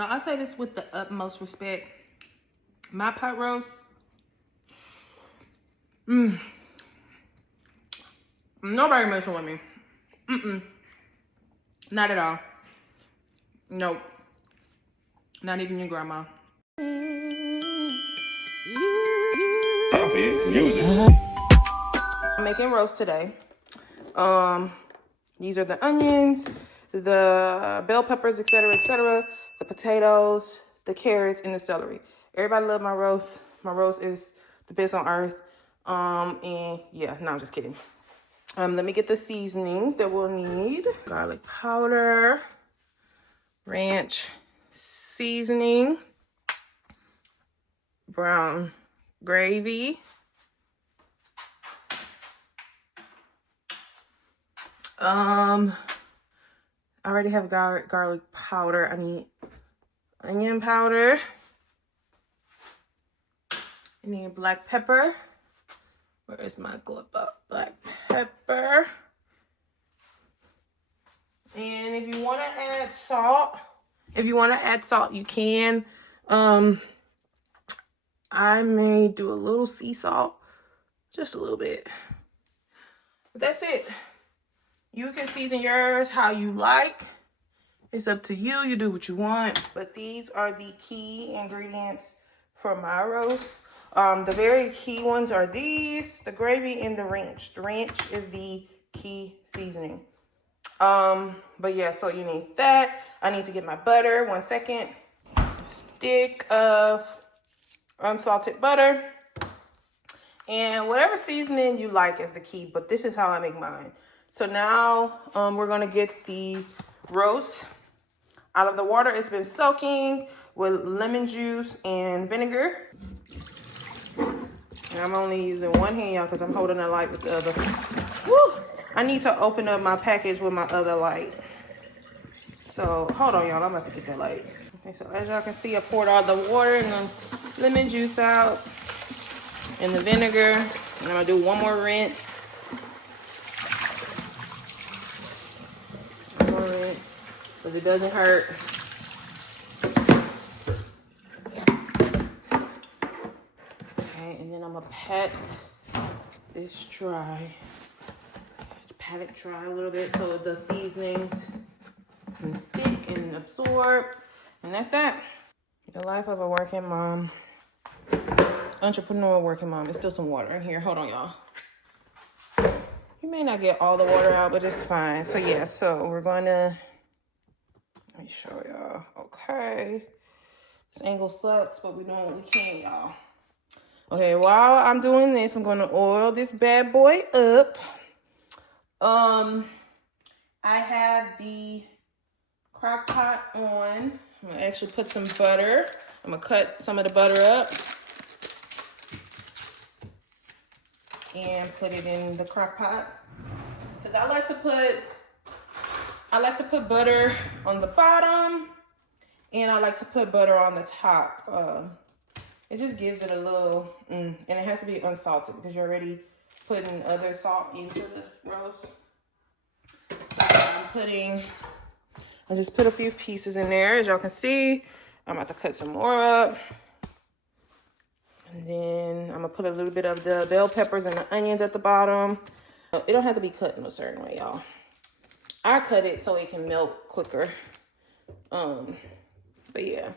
Now, I say this with the utmost respect. My pot roast, nobody messing with me. Not at all. Nope. Not even your grandma. Music. I'm making roast today. These are the onions, the bell peppers, etc., the potatoes, the carrots, and the celery. Everybody love my roast. My roast is the best on earth. And yeah, no, I'm just kidding. Let me get the seasonings that we'll need. Garlic powder, ranch seasoning, brown gravy, I already have garlic powder. I need onion powder. I need black pepper. Where is my black pepper? And if you want to add salt, you can. I may do a little sea salt, just a little bit. But that's it. You can season yours how you like. It's up to you. You do what you want. But these are the key ingredients for my roast. The very key ones are these, the gravy and the ranch. The ranch is the key seasoning. But yeah, so you need that. I need to get my butter. 1 second. A stick of unsalted butter. And whatever seasoning you like is the key, but this is how I make mine. So now we're gonna get the roast out of the water. It's been soaking with lemon juice and vinegar. And I'm only using one hand, y'all, because I'm holding the light with the other. Woo! I need to open up my package with my other light. So hold on, y'all. I'm about to get that light. Okay, so as y'all can see, I poured all the water and the lemon juice out and the vinegar. And I'm gonna do one more rinse. Because it doesn't hurt. Okay, and then I'm gonna pat this dry. Pat it dry a little bit so the seasonings can stick and absorb. And that's that. The life of a working mom. Entrepreneur working mom. There's still some water in here. Hold on, y'all. You may not get all the water out, but it's fine. So yeah, so we're gonna, let me show y'all. Okay. This angle sucks, but we doing what we can, y'all. Okay, while I'm doing this, I'm gonna oil this bad boy up. I have the crock pot on. I'm gonna actually put some butter. I'm gonna cut some of the butter up and put it in the crock pot. Cause I like to put butter on the bottom and I like to put butter on the top. It just gives it a little, and it has to be unsalted because you're already putting other salt into the roast. So I just put a few pieces in there. As y'all can see, I'm about to cut some more up. And then I'm gonna put a little bit of the bell peppers and the onions at the bottom. It don't have to be cut in a certain way, y'all. I cut it so it can melt quicker. But yeah.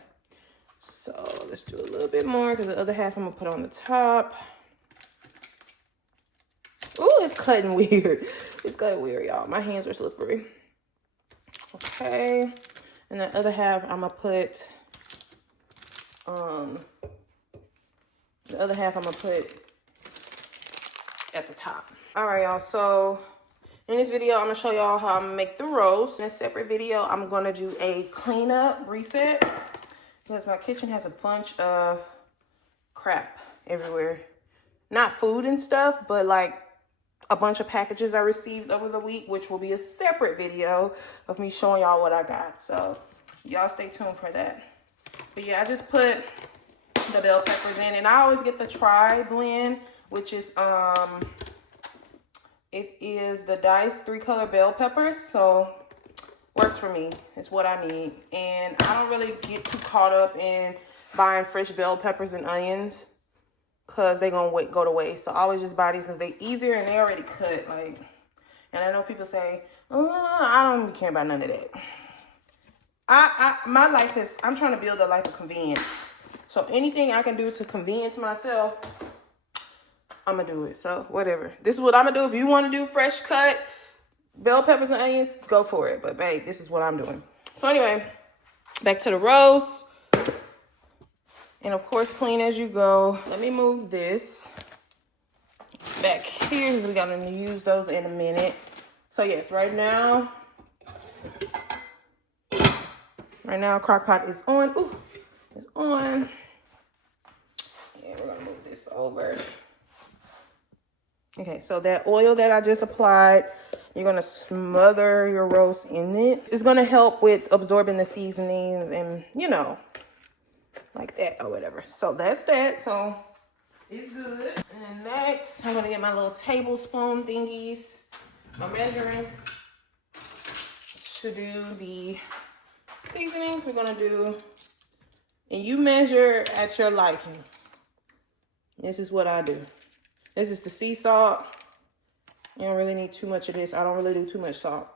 So let's do a little bit more because the other half I'm gonna put on the top. Ooh, it's cutting weird. It's cutting weird, y'all. My hands are slippery. Okay. And the other half I'm gonna put at the top. All right, y'all. So in this video, I'm gonna show y'all how I make the roast. In a separate video, I'm gonna do a cleanup reset because my kitchen has a bunch of crap everywhere. Not food and stuff, but like a bunch of packages I received over the week, which will be a separate video of me showing y'all what I got. So y'all stay tuned for that. But yeah, I just put the bell peppers in, and I always get the tri-blend, which is it is the diced 3-color bell peppers. So works for me. It's what I need. And I don't really get too caught up in buying fresh bell peppers and onions because they're going to go to waste. So I always just buy these because they're easier and they already cut. Like, and I know people say, oh, I don't care about none of that. My life is, I'm trying to build a life of convenience. So anything I can do to convenience myself, I'm going to do it. So whatever. This is what I'm going to do. If you want to do fresh cut bell peppers and onions, go for it. But babe, this is what I'm doing. So anyway, back to the roast. And of course, clean as you go. Let me move this back here because we got to use those in a minute. So yes, right now, crock pot is on. Ooh, it's on. And we're gonna move this over. Okay, so that oil that I just applied, you're gonna smother your roast in it. It's gonna help with absorbing the seasonings and, you know, like that or whatever. So that's that. So it's good. And then next, I'm gonna get my little tablespoon thingies. I'm measuring to do the seasonings. We're gonna do, and you measure at your liking. This is what I do. This is the sea salt. You don't really need too much of this. I don't really do too much salt.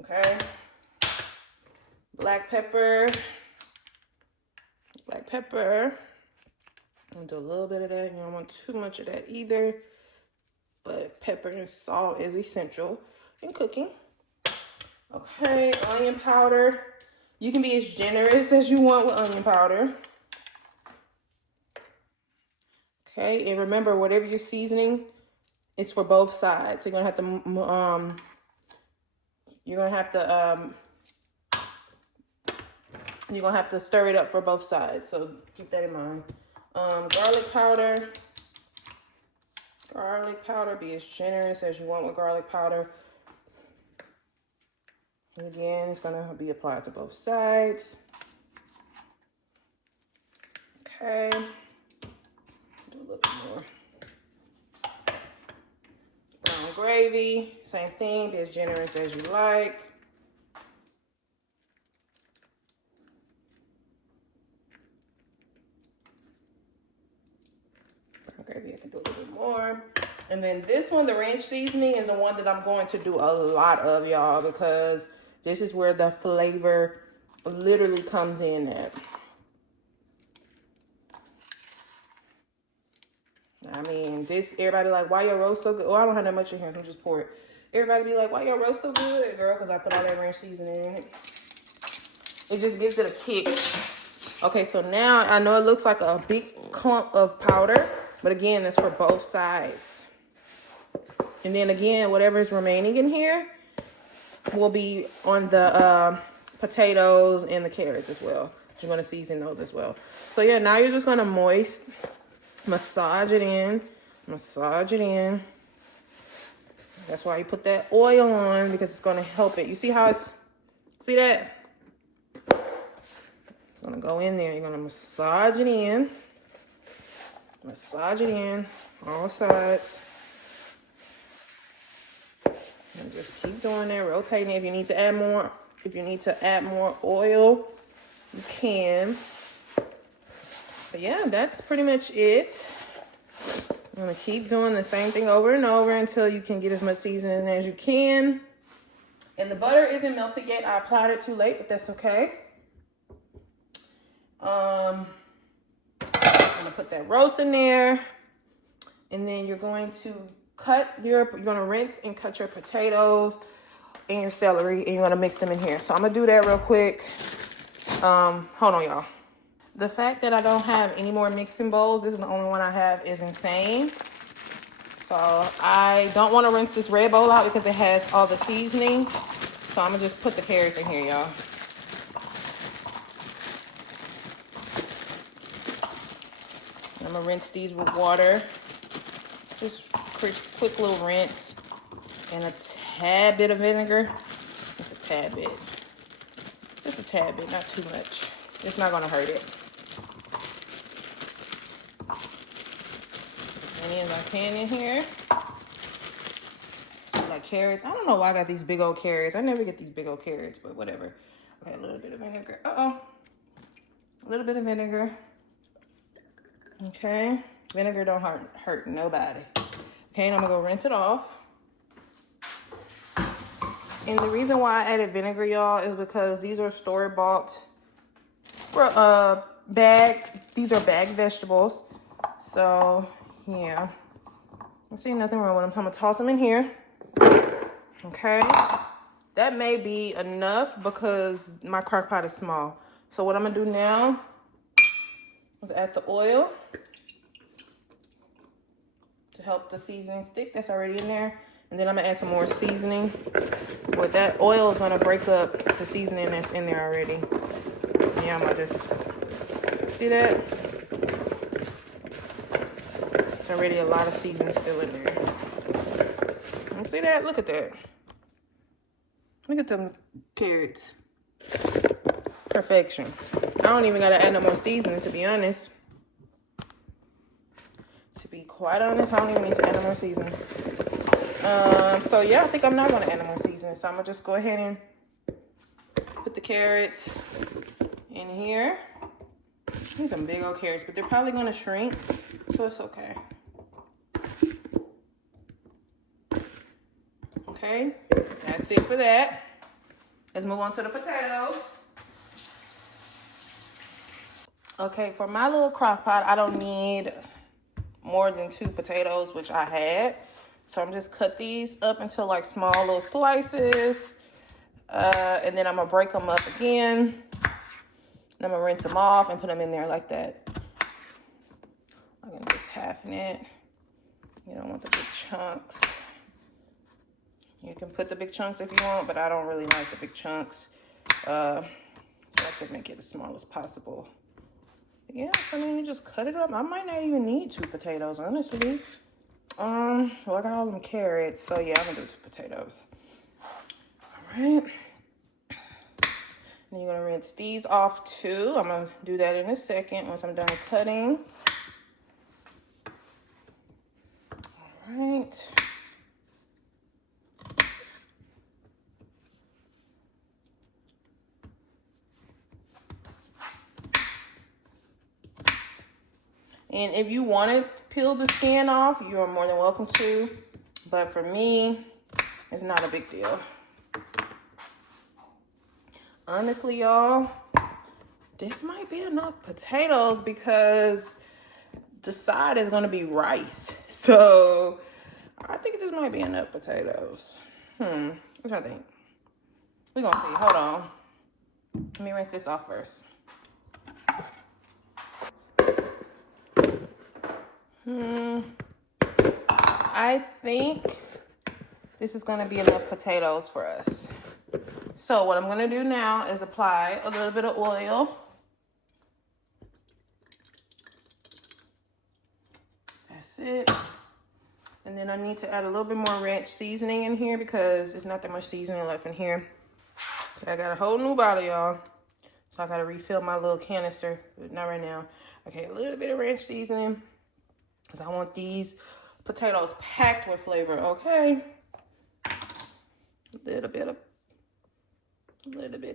Okay. Black pepper. Black pepper. I'm gonna do a little bit of that. You don't want too much of that either. But pepper and salt is essential in cooking. Okay, onion powder. You can be as generous as you want with onion powder. Okay, and remember, whatever you're seasoning, it's for both sides. So you're gonna have to stir it up for both sides. So keep that in mind. Garlic powder. Garlic powder. Be as generous as you want with garlic powder. And again, it's gonna be applied to both sides. Okay. Do a little bit more. Brown gravy, same thing, be as generous as you like. Brown gravy, I can do a little bit more. And then this one, the ranch seasoning, is the one that I'm going to do a lot of, y'all, because this is where the flavor literally comes in at. I mean, this, everybody like, why your roast so good? Oh, I don't have that much in here. I'm just pour it. Everybody be like, why your roast so good, girl? Because I put all that ranch seasoning in it. It just gives it a kick. Okay, so now I know it looks like a big clump of powder, but again, that's for both sides. And then again, whatever is remaining in here will be on the potatoes and the carrots as well. You're going to season those as well. So yeah, now you're just going to massage it in. Massage it in. That's why you put that oil on, because it's going to help it. You see how it's, see that? It's going to go in there. You're going to massage it in. Massage it in, all sides. And just keep doing that, rotating it. If you need to add more oil, you can. But yeah, that's pretty much it. I'm gonna keep doing the same thing over and over until you can get as much seasoning as you can. And the butter isn't melted yet. I applied it too late, but that's okay. I'm gonna put that roast in there, and then you're going to rinse and cut your potatoes and your celery, and you're gonna mix them in here. So I'm gonna do that real quick. Hold on, y'all. The fact that I don't have any more mixing bowls, this is the only one I have, is insane. So I don't want to rinse this red bowl out because it has all the seasoning. So I'm gonna just put the carrots in here, y'all. I'm gonna rinse these with water. Just quick little rinse. And a tad bit of vinegar. Just a tad bit. Just a tad bit, not too much. It's not gonna hurt it. As many as I can in here. like carrots. I don't know why I got these big old carrots. I never get these big old carrots, but whatever. Okay, a little bit of vinegar. A little bit of vinegar. Okay, vinegar don't hurt nobody. Okay, and I'm gonna go rinse it off. And the reason why I added vinegar, y'all, is because these are store-bought these are bagged vegetables. So, yeah. I see nothing wrong with them. So I'm gonna toss them in here. Okay. That may be enough because my crock pot is small. So what I'm gonna do now is add the oil to help the seasoning stick that's already in there. And then I'm gonna add some more seasoning. But that oil is gonna break up the seasoning that's in there already. Yeah, I'm gonna just, see that? It's already a lot of seasoning still in there. See that? Look at that. Look at them carrots. Perfection. I don't even gotta add no more seasoning, to be honest. To be quite honest, I don't even need to add no more seasoning. So yeah, I think I'm not gonna add no more seasoning. So I'm gonna just go ahead and put the carrots in here. These are some big old carrots, but they're probably gonna shrink, so it's okay. Okay, that's it for that. Let's move on to the potatoes. Okay, for my little crock pot, I don't need more than 2 potatoes, which I had. So I'm just cut these up into like small little slices. And then I'm gonna break them up again. And I'm gonna rinse them off and put them in there like that. I'm gonna just halfen it. You don't want the big chunks. You can put the big chunks if you want, but I don't really like the big chunks. I like to make it as small as possible. Yeah, so then you just cut it up. I might not even need 2 potatoes, honestly. Well, I got all them carrots, so yeah, I'm gonna do 2 potatoes. All right. And you're gonna rinse these off too. I'm gonna do that in a second once I'm done cutting. All right. And if you want to peel the skin off, you are more than welcome to. But for me, it's not a big deal. Honestly, y'all, this might be enough potatoes because the side is going to be rice. So I think this might be enough potatoes. What do I think? We're going to see. Hold on. Let me rinse this off first. I think this is going to be enough potatoes for us. So what I'm going to do now is apply a little bit of oil. That's it. And then I need to add a little bit more ranch seasoning in here because there's not that much seasoning left in here. Okay, I got a whole new bottle, y'all. So I got to refill my little canister, but not right now. Okay, a little bit of ranch seasoning because I want these potatoes packed with flavor, okay? A little bit of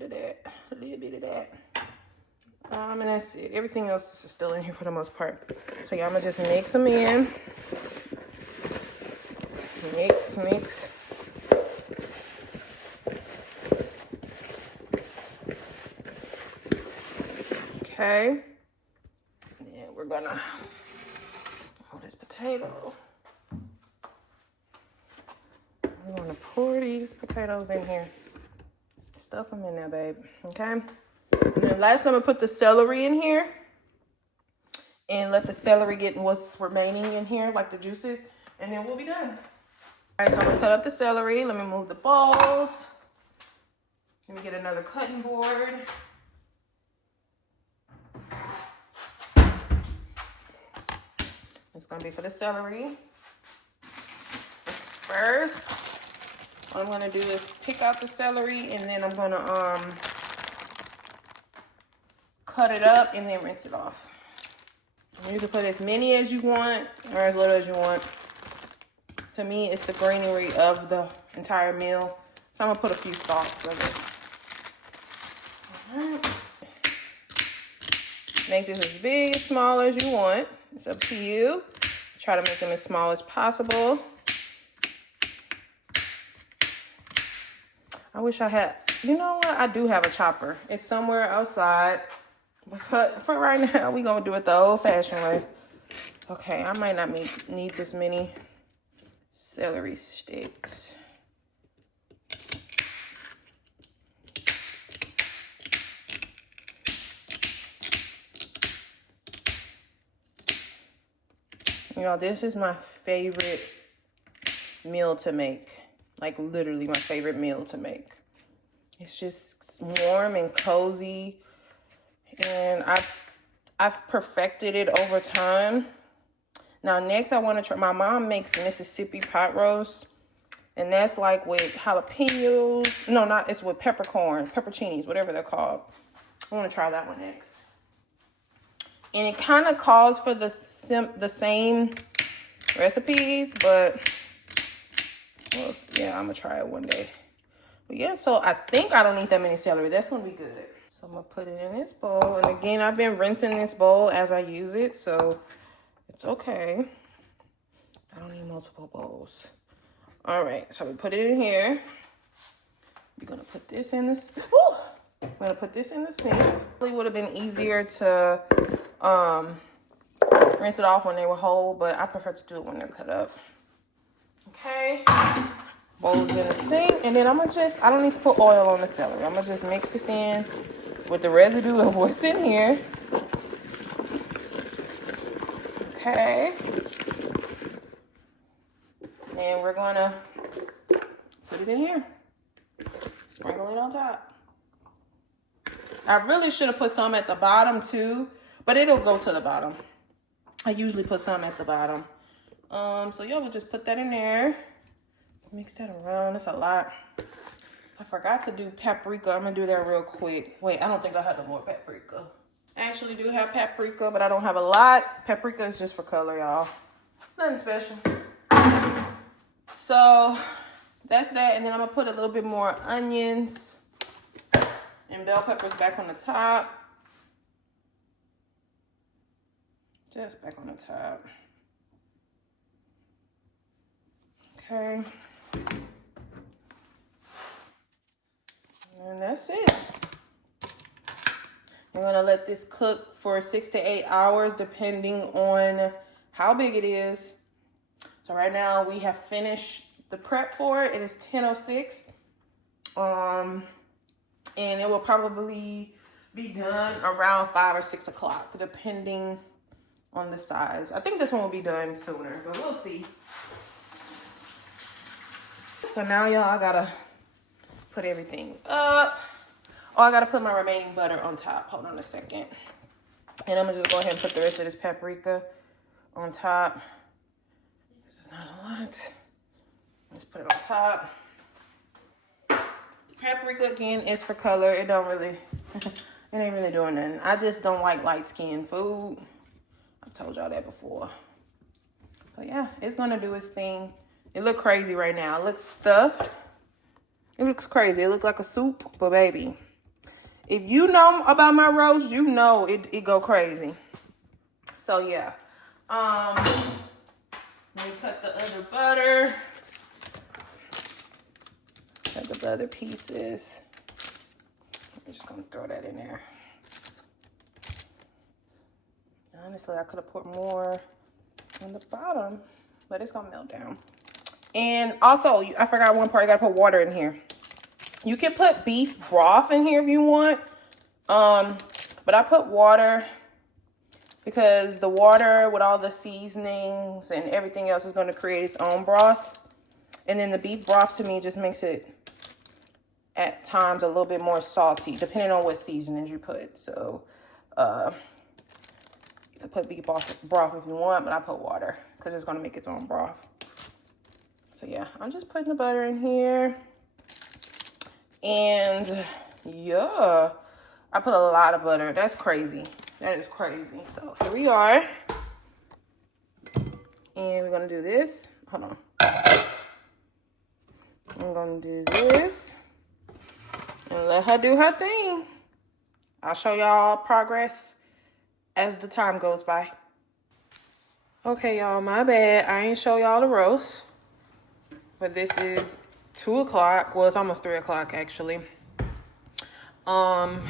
that. And that's it. Everything else is still in here for the most part. So yeah, I'm gonna just mix them in. Mix. Okay. And then we're gonna hold this potato. I'm gonna pour these potatoes in here. Stuff them in there, babe. Okay. And then last, I'm gonna put the celery in here and let the celery get what's remaining in here, like the juices, and then we'll be done. All right, so I'm gonna cut up the celery. Let me move the bowls. Let me get another cutting board. It's gonna be for the celery. First, what I'm gonna do is pick out the celery and then I'm gonna cut it up and then rinse it off. And you can put as many as you want or as little as you want. To me, it's the greenery of the entire meal. So I'm gonna put a few stalks of it. All right. Make this as big, as small as you want. It's up to you. Try to make them as small as possible. I wish I had, you know what? I do have a chopper. It's somewhere outside. But for right now, we're going to do it the old-fashioned way. Okay, I might not need this many celery sticks. You know, this is my favorite meal to make. Like, literally my favorite meal to make. It's just warm and cozy. And I've perfected it over time. Now, next I want to try, my mom makes Mississippi pot roast. And that's like with jalapenos. No, not, it's with peppercorn, pepperoncinis, whatever they're called. I want to try that one next. And it kind of calls for the same recipes, but well, yeah, I'm gonna try it one day. But yeah, so I think I don't need that many celery. That's gonna be good. So I'm gonna put it in this bowl. And again, I've been rinsing this bowl as I use it, so it's okay. I don't need multiple bowls. All right, so we put it in here. We're gonna put this in this. Ooh! I'm gonna put this in the sink. It would have been easier to rinse it off when they were whole, but I prefer to do it when they're cut up. Okay, bowls in the sink, and then I'm gonna I don't need to put oil on the celery. I'm gonna just mix this in with the residue of what's in here. Okay, and we're gonna put it in here. Sprinkle it on top. I really should have put some at the bottom too, but it'll go to the bottom. I usually put some at the bottom. So yeah, we'll just put that in there. Mix that around. That's a lot. I forgot to do paprika. I'm gonna do that real quick. Wait, I don't think I have no more paprika. I actually do have paprika, but I don't have a lot. Paprika is just for color, y'all. Nothing special. So that's that. And then I'm gonna put a little bit more onions and bell peppers back on the top. Just back on the top. Okay. And that's it. I'm gonna let this cook for 6 to 8 hours, depending on how big it is. So right now we have finished the prep for it. It is 10:06. And it will probably be done around 5 or 6 o'clock, depending on the size. I think this one will be done sooner, but we'll see. So now, y'all, I gotta put everything up. Oh, I gotta put my remaining butter on top. Hold on a second. And I'm gonna just go ahead and put the rest of this paprika on top. This is not a lot. Let's put it on top. Paprika, again, is for color. It don't really, it ain't really doing nothing. I just don't like light-skinned food. I've told y'all that before. So yeah, it's gonna do its thing. It look crazy right now. It looks stuffed. It looks crazy. It looks like a soup, but baby, if you know about my roast, you know it go crazy. So yeah. Let me cut the other butter. Cut the butter pieces. I'm just gonna throw that in there. Honestly, I could have put more on the bottom, but it's gonna melt down. And also, I forgot one part. You gotta put water in here. You can put beef broth in here if you want. But I put water because the water with all the seasonings and everything else is gonna create its own broth. And then the beef broth to me just makes it at times a little bit more salty, depending on what seasonings you put. So, you can put beef broth if you want, but I put water because it's gonna make its own broth. So yeah, I'm just putting the butter in here. And yeah, I put a lot of butter. That's crazy. That is crazy. So here we are. And we're gonna do this. Hold on. I'm gonna do this and let her do her thing. I'll show y'all progress as the time goes by. Okay, y'all, my bad. I ain't show y'all the roast. But this is 2 o'clock. Well, it's almost 3 o'clock, actually. Ooh,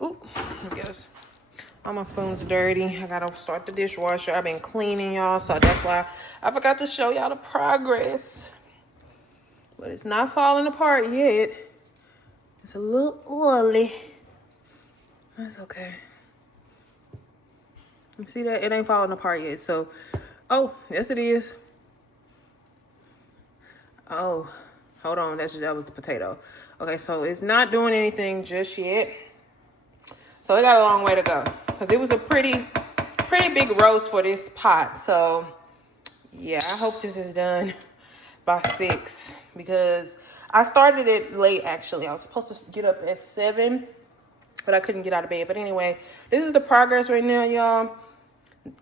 I guess all my spoons dirty. I gotta start the dishwasher. I've been cleaning, y'all, so that's why I forgot to show y'all the progress. But it's not falling apart yet. It's a little oily. That's okay. You see that? It ain't falling apart yet. So, oh, yes it is. Oh, hold on. That was the potato. Okay, so it's not doing anything just yet. So it got a long way to go because it was a pretty big roast for this pot. So yeah, I hope this is done by 6 because I started it late actually. I was supposed to get up at 7, but I couldn't get out of bed. But anyway, this is the progress right now, y'all.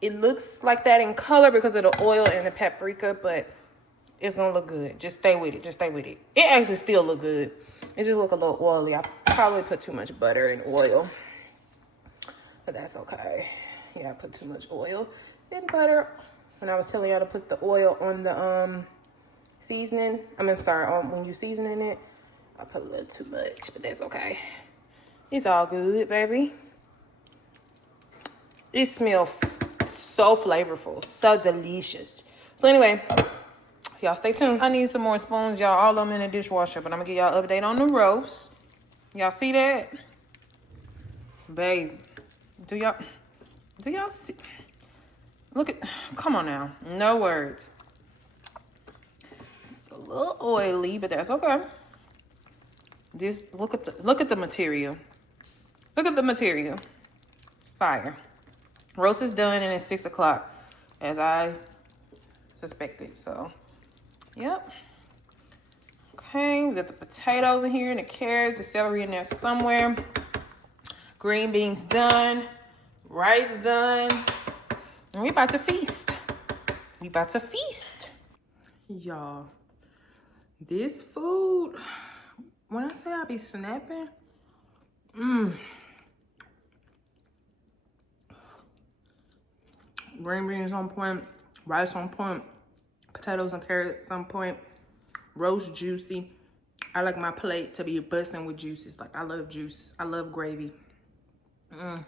It looks like that in color because of the oil and the paprika, but it's gonna look good. Just stay with it. Just stay with it. It actually still look good. It just look a little oily. I probably put too much butter and oil. But that's okay. Yeah, I put too much oil and butter. When I was telling y'all to put the oil on the seasoning, when you seasoning it, I put a little too much, but that's okay. It's all good, baby. It smells so flavorful, so delicious. So anyway, y'all stay tuned. I need some more spoons, y'all. All of them in the dishwasher, but I'm gonna give y'all an update on the roast. Y'all see that? Babe. Do y'all see? Look at, come on now. No words. It's a little oily, but that's okay. Look at the material. Look at the material. Fire. Roast is done and it's 6 o'clock as I suspected. So, yep. Okay, we got the potatoes in here and the carrots, the celery in there somewhere. Green beans done. Rice done. And we about to feast. We about to feast. Y'all, this food, when I say I be snapping, green beans on point, rice on point, potatoes and carrots on point, roast juicy. I like my plate to be busting with juices. Like, I love juice. I love gravy. And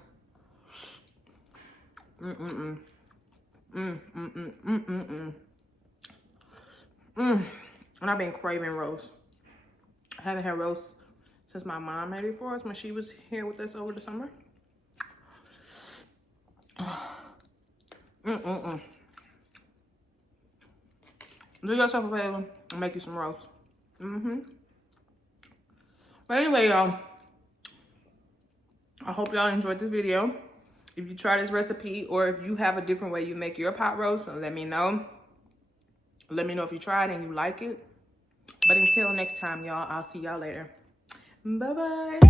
I've been craving roast. I haven't had roast since my mom made it for us when she was here with us over the summer. Do yourself a favor and make you some roast. But anyway, y'all, I hope y'all enjoyed this video. If you try this recipe or if you have a different way you make your pot roast, let me know. Let me know if you tried and you like it. But until next time, y'all, I'll see y'all later. Bye-bye.